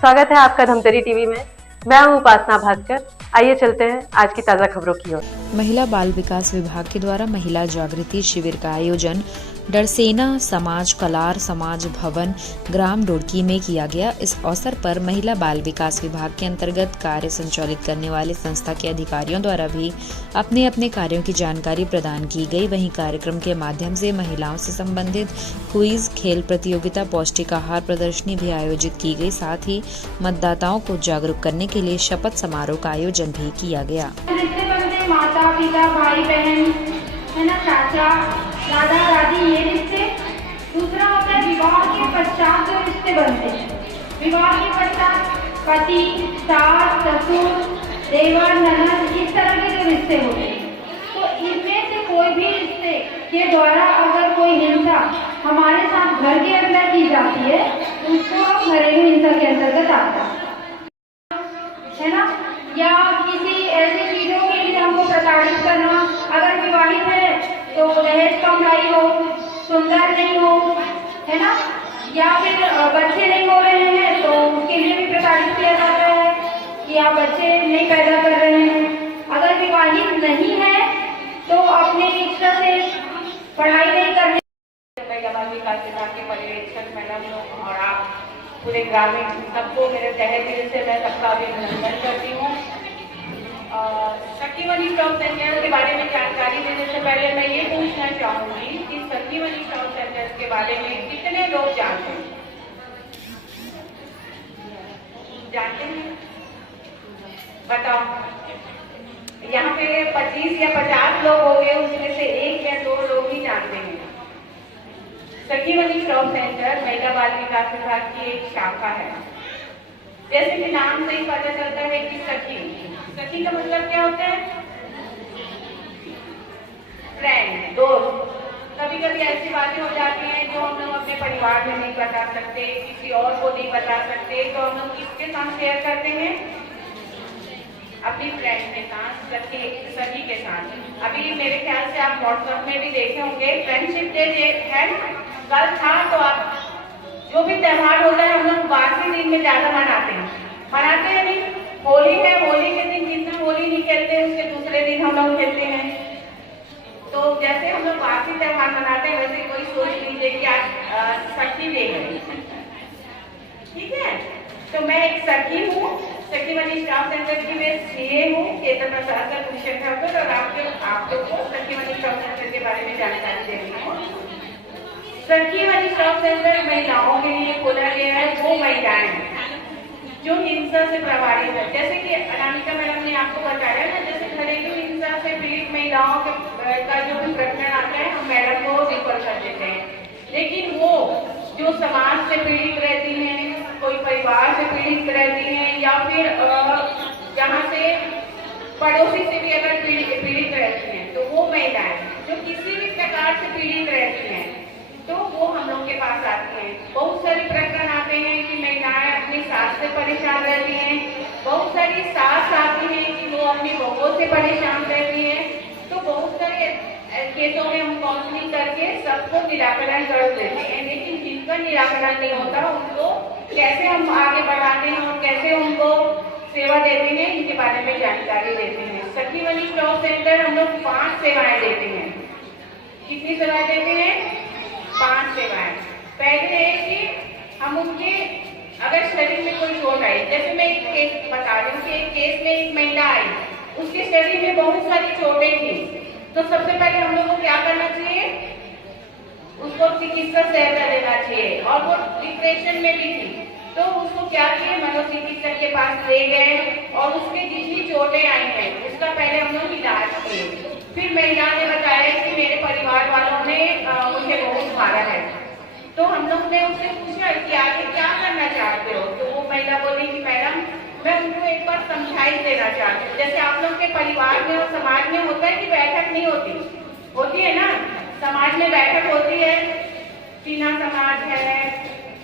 स्वागत है आपका धमतरी टीवी में। मैं हूं उपासना भास्कर। आइए चलते हैं आज की ताज़ा खबरों की ओर। महिला बाल विकास विभाग के द्वारा महिला जागृति शिविर का आयोजन डरसेना समाज कलार समाज भवन ग्राम डोडकी में किया गया। इस अवसर पर महिला बाल विकास विभाग के अंतर्गत कार्य संचालित करने वाले संस्था के अधिकारियों द्वारा भी अपने अपने कार्यों की जानकारी प्रदान की गई। वहीं कार्यक्रम के माध्यम से महिलाओं से संबंधित क्विज, खेल प्रतियोगिता, पौष्टिक आहार प्रदर्शनी भी आयोजित की गई। साथ ही मतदाताओं को जागरूक करने के लिए शपथ समारोह का आयोजन भी किया गया। माता पिता भाई बहन है ना, चाचा दादा दादी, ये रिश्ते। दूसरा होता है विवाह के पश्चात जो रिश्ते बनते हैं। विवाह के पश्चात पति, सास, ससुर, देवर, ननद, इस तरह के जो रिश्ते होते हैं। तो इनमें से कोई भी रिश्ते के द्वारा अगर कोई हिंसा हमारे साथ घर के अंदर की जाती है तो उसको हम घरेलू हिंसा के अंतर्गत आता है ना। या किसी ऐसी चीजों के लिए हमको प्रताड़ित करना, अगर विवाहित है तो दहेज कम लाई हो, सुंदर नहीं हो, है ना, या फिर बच्चे नहीं हो रहे हैं तो उसके लिए भी प्रताड़ित किया जाता है कि आप बच्चे नहीं पैदा कर रहे हैं। अगर विवाहित नहीं है तो अपने इच्छा से पढ़ाई नहीं करने। बाल विकास विभाग के पर्यवेक्षक मैडम लोग और आप पूरे ग्रामीण सबको मेरे तहे दिल से मैं सबका अभिनंदन करती हूँ। सखीमनी स्टॉक सेंटर के बारे में जानकारी देने से पहले मैं ये पूछना चाहूंगी कि सखीमनी स्टॉक सेंटर के बारे में कितने लोग जानते हैं? बताओ। यहाँ पे 25 या 50 लोग हो गए, उसमें से 1 या 2 लोग ही जानते हैं। सखीमनी स्टॉक सेंटर महिला बाल विकास विभाग की एक शाखा है। जैसे कि नाम से ही पता चलता है कि सखी का मतलब क्या होता है? फ्रेंड, दोस्त। कभी कभी ऐसी बातें हो जाती हैं जो हम लोग अपने परिवार में नहीं बता सकते, किसी और को नहीं बता सकते, तो हम लोग किसके साथ शेयर करते हैं? अपनी फ्रेंड के साथ, सखी के साथ। अभी मेरे ख्याल से आप व्हाट्सएप में भी देखे होंगे, फ्रेंडशिप डे है ना, कल था। तो आप जो भी त्योहार होता है हम लोग बाकी दिन में ज्यादा मनाते हैं नहीं। होली है, होली के दिन जितना होली नहीं खेलते उसके दूसरे दिन हम लोग खेलते हैं। तो जैसे हम लोग बाकी त्योहार मनाते हैं वैसे कोई सोच लीजिए कि आज सखी डे है, ठीक है। तो मैं एक सखी हूँ, सखीमनी स्टॉक सेंटर की मैं सीए हूँ, क्षेत्र प्रशासक विशेषज्ञ, और आप लोग को सखीमनी स्टॉक सेंटर के बारे में जानकारी दे रही हूँ। सखीमनी स्टॉक सेंटर महिलाओं के लिए खोला गया है। वो महिलाएं जो हिंसा से प्रभावित है, जैसे कि अनामिका मैडम ने आपको बताया ना, जैसे घरेलू हिंसा से पीड़ित महिलाओं का जो भी प्रकरण आता है हम मैडम को रिफर कर देते हैं। लेकिन वो जो समाज से पीड़ित रहती हैं, कोई परिवार से पीड़ित रहती हैं, या फिर जहाँ से पड़ोसी से भी अगर पीड़ित रहती हैं, तो वो महिलाएं जो किसी भी प्रकार से पीड़ित रहती हैं तो वो हम लोग के पास आती हैं। बहुत सारे प्रकरण आते हैं कि महिलाएं अपनी सास से परेशान रहती हैं, बहुत सारी सास आती हैं कि वो अपनी बहुओं से परेशान रहती हैं। तो बहुत सारे केसों में हम काउंसलिंग करके सबको निराकरण कर देते हैं, लेकिन जिनका निराकरण नहीं होता उनको कैसे हम आगे बढ़ाते हैं और कैसे उनको सेवा देते हैं, इनके बारे में जानकारी देते हैं। सखीमनी स्टॉक सेंटर हम लोग 5 सेवाएं देते हैं। कितनी सेवाएं देते हैं? 5 सेवाएं। पहले है कि हम उनके अगर शरीर में कोई चोट आई, जैसे मैं एक केस बता रही हूँ कि एक केस में एक महिला आई, उसके शरीर में बहुत सारी चोटें थी, तो सबसे पहले हम लोग को क्या करना चाहिए? उसको चिकित्सा सहायता देना चाहिए। और वो डिप्रेशन में भी थी तो उसको क्या किए, मनोचिकित्सक के पास ले गए और उसके जितनी चोटें आई हैं उसका पहले हम लोग इलाज किए। फिर महिला ने बताया कि मेरे परिवार वालों ने मुझे बहुत मारा है, तो हम लोग ने उससे पूछा कि आगे क्या करना चाहते हो? तो वो महिला बोली कि मैडम मैं उनको एक बार समझाई देना चाहती हूँ। जैसे आप लोग के परिवार में और समाज में होता है कि बैठक नहीं होती है ना, समाज में बैठक होती है, सीना समाज है,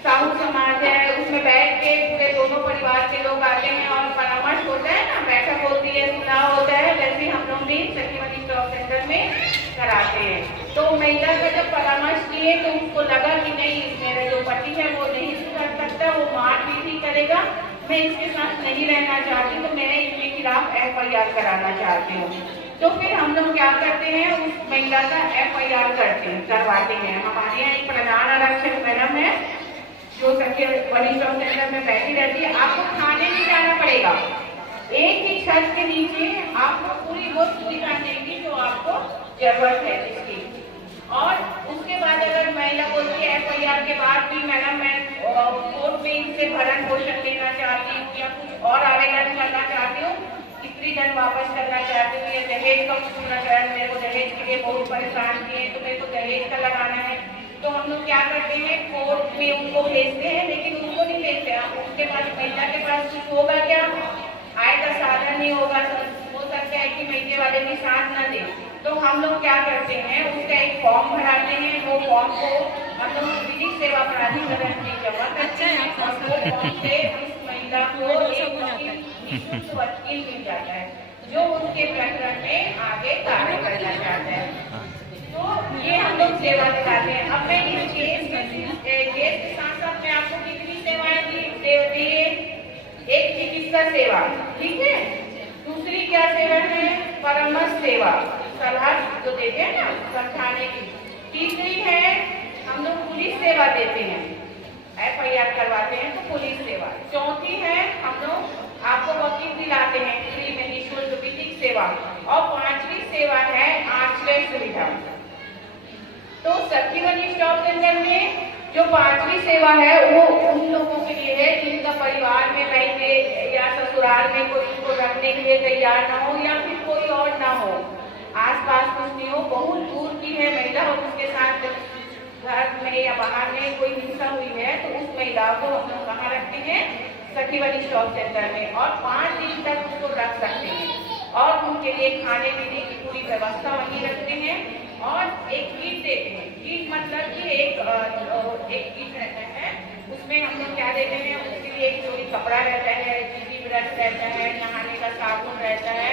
साहू समाज है, उसमें बैठ के पूरे दोनों परिवार के लोग आते हैं और परामर्श होता है ना, बैठक होती है, सुलह होता है। वैसे हम लोग भी सखीमनी स्टॉक सेंटर में कराते हैं। तो महिला का जब परामर्श किए तो उसको लगा कि नहीं, मेरा जो पति है वो नहीं सुधर सकता, वो मारपीट ही करेगा, मैं इसके साथ नहीं रहना चाहती, तो मैं इनके खिलाफ FIR कराना चाहती हूँ। तो फिर हम लोग क्या करते हैं, उस महिला का FIR करवाते हैं। हमारे यहाँ एक प्रधान आरक्षक मैडम है जो सखी वरिष्ठ सेंटर में बैठी रहती है। आपको थाने नहीं जाना पड़ेगा, एक ही छत के नीचे आपको पूरी वो सुविधा देगी जो आपको जरूरत है इसकी। और उसके बाद अगर महिला बोलती है FIR के बाद भी मैडम मैं कोर्ट में इनसे भरण पोषण लेना चाहती हूँ या कुछ और आवेदन करना चाहती हूँ, स्त्री धन वापस करना चाहती हूँ, या दहेज का प्रकरण, मेरे को दहेज के लिए बहुत परेशान किए तो मेरे को दहेज का लगाना है, तो हम लोग क्या करते हैं, कोर्ट में उनको भेजते हैं। लेकिन उनको नहीं भेजते, आप उसके पास महिला के पास कुछ होगा क्या, आय का साधन नहीं होगा, हो सकता है कि महिला वाले भी साथ न दे, तो हम लोग क्या करते हैं, उसका एक फॉर्म भराते हैं। वो फॉर्म को हम लोग विधिक सेवा प्राधिकरण में जमा करते हैं और वो फॉर्म से उस महिला को एक वकील मिल जाता है जो उसके प्रकरण में आगे कार्य करना चाहता है। तो ये हम लोग सेवा दिखाते हैं। अब मैं इस केस के साथ साथ मैं आपको कितनी सेवाएं दी, एक चिकित्सा सेवा, ठीक है, दूसरी क्या सेवा है, परामर्श सेवा, सलाह जो देते हैं ना समझाने की, तीसरी है हम लोग पुलिस सेवा देते हैं, FIR करवाते हैं तो पुलिस सेवा, चौथी है हम लोग आपको वकील दिलाते हैं फ्री में निःशुल्क विधिक सेवा, और पांचवी सेवा है आश्रय सुविधा। तो सखी वन स्टॉप सेंटर में जो पांचवी सेवा है वो उन लोगों के लिए है जिनका परिवार में रहते या ससुराल में कोई उनको रखने के लिए तैयार ना हो, या फिर कोई और ना हो, आसपास कुछ नहीं हो, बहुत दूर की है महिला और उसके साथ घर में या बाहर में कोई हिंसा हुई है, तो उस महिला को हम लोग कहाँ रखते हैं, सखी वन स्टॉप सेंटर में, और 5 दिन तक उसको रख सकते हैं और उनके लिए खाने पीने की पूरी व्यवस्था वहीं रखते हैं। और एक किट देते हैं, किट मतलब कि एक किट रहता है, उसमें हम लोग क्या देते हैं, उसके लिए एक जोड़ी कपड़ा रहता है, जीजी ब्रश रहता है, नहाने का साबुन रहता है,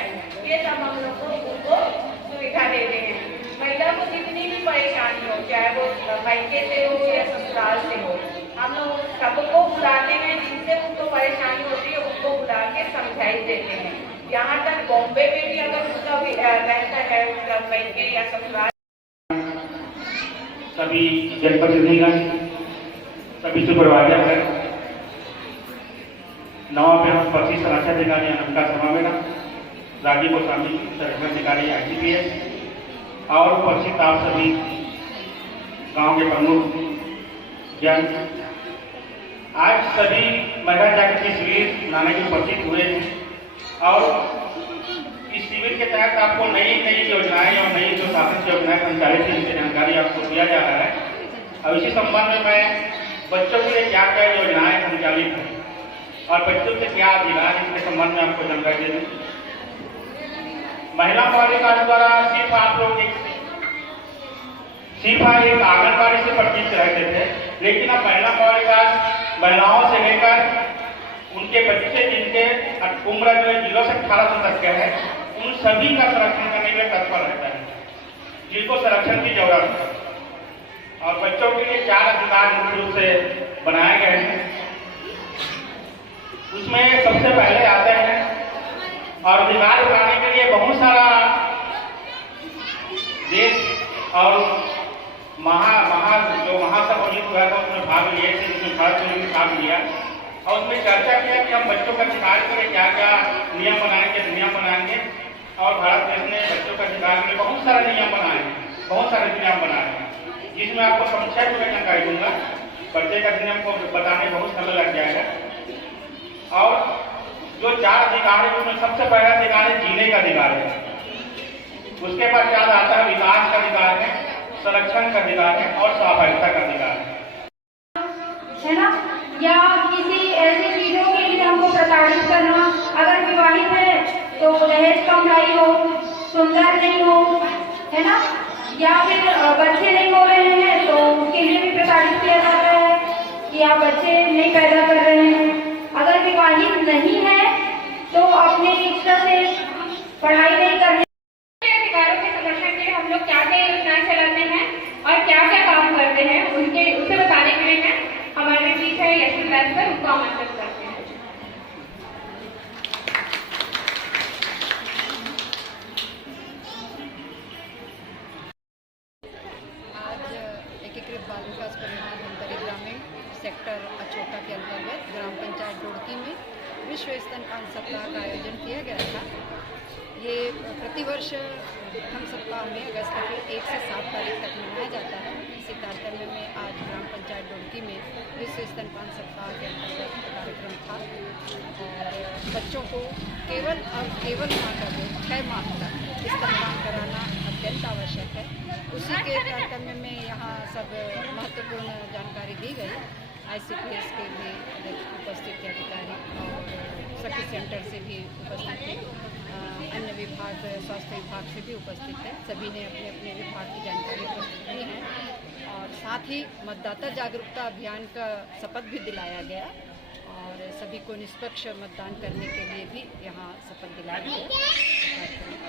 ये सब हम लोग को उनको सुविधा देते हैं। महिला को जितनी भी परेशानी हो, चाहे वो मायके से हो या ससुराल से हो, हम लोग सबको बुलाते हैं, जिनसे उनको परेशानी होती है उनको बुला के समझाई देते हैं। यहाँ तक बॉम्बे में भी अगर उसका रहता है उसका मायके या ससुराल, सभी जनप्रतिनिधिगण, सभी सुपरवाइजर, नवपति संरक्षण अधिकारी अनंता समावेना, राजीव गोस्वामी संरक्षण अधिकारी ICPS और उपस्थित आप सभी गांव के प्रमुख जन, आज सभी महिला जागृति शिविर लाने के उपस्थित हुए हैं। और इस शिविर के तहत आपको नई नई योजनाएं और नई जो शासन योजनाएं संचालित है इसकी जानकारी आपको दिया जा रहा है। अब इसी संबंध में मैं बच्चों के लिए क्या क्या योजनाएं संचालित हैं और बच्चों से क्या अधिकार है इसके संबंध में आपको जानकारी दे दूं। महिला बाल विकास द्वारा सिर्फ आप लोग एक आंगनबाड़ी से परिचित रहते थे, लेकिन अब महिला बाल विकास महिलाओं से लेकर उनके बच्चे जिनके उम्र जो 0 से 18 तक के है, उन सभी का संरक्षण करने के लिए तत्पर रहता है, जिनको संरक्षण की जरूरत है। और बच्चों के लिए 4 अधिकार मुख्य रूप से बनाए गए हैं। उसमें सबसे पहले आते हैं और अधिकार बनाने के लिए बहुत सारा देश और जो महासम्मेलन हुआ था उसमें भाग लिए थे, जिसमें भारत ने भाग लिया और उसमें चर्चा किया कि हम बच्चों का अधिकार के लिए क्या क्या नियम बनाएंगे। और भारत देश ने बच्चों का अधिकार के लिए बहुत सारे नियम बनाए हैं, जिसमें आपको संक्षेप में जानकारी दूंगा। बच्चे का नियम को बताने बहुत समय लग जाएगा। और जो 4 अधिकार है उसमें सबसे पहला अधिकार है जीने का अधिकार है, उसके बाद क्या आता है विकास का अधिकार है, संरक्षण का अधिकार है और सहभागिता का अधिकार है ना, या किसी ऐसी चीजों के लिए हमको प्रताड़ित करना, अगर विवाहित है तो दहेज कमाई हो, सुंदर नहीं हो, है ना, या फिर बच्चे नहीं हो रहे हैं तो उसके लिए भी प्रताड़ित किया जाता है कि आप बच्चे नहीं पैदा कर रहे हैं। अगर विवाहित नहीं है तो अपने इच्छा से पढ़ाई नहीं करने, अधिकारों के संरक्षण के लिए हम लोग क्या क्या योजनाएं चलाते हैं और क्या क्या काम करते हैं उसे बताने के लिए मैं हमारे बीच है यशवंत सर, उनको आमंत्रित करते हैं। रुड़की में विश्व स्तनपान सप्ताह का आयोजन किया गया था। ये प्रतिवर्ष प्रथम सप्ताह में अगस्त के 1 से 7 तारीख तक मनाया जाता है। इसी तारतम्य में आज ग्राम पंचायत रुड़की में विश्व स्तनपान सप्ताह के अंतर्गत कार्यक्रम था और बच्चों को केवल माँ का दूध 6 माह तक स्तनपान कराना अत्यंत आवश्यक है। उसी के तारतम्य में यहाँ सब महत्वपूर्ण जानकारी दी गई। ICPS के भी उपस्थित थे अधिकारी और सखी सेंटर से भी उपस्थित थे, अन्य विभाग स्वास्थ्य विभाग से भी उपस्थित थे। सभी ने अपने अपने विभाग की जानकारी प्रस्तुत की है और साथ ही मतदाता जागरूकता अभियान का शपथ भी दिलाया गया और सभी को निष्पक्ष मतदान करने के लिए भी यहाँ शपथ दिलाया गया।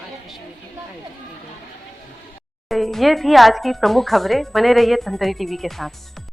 आज कृषि मीटिंग आयोजित की गई। ये थी आज की प्रमुख खबरें। बने रहिए धनतरी टीवी के साथ।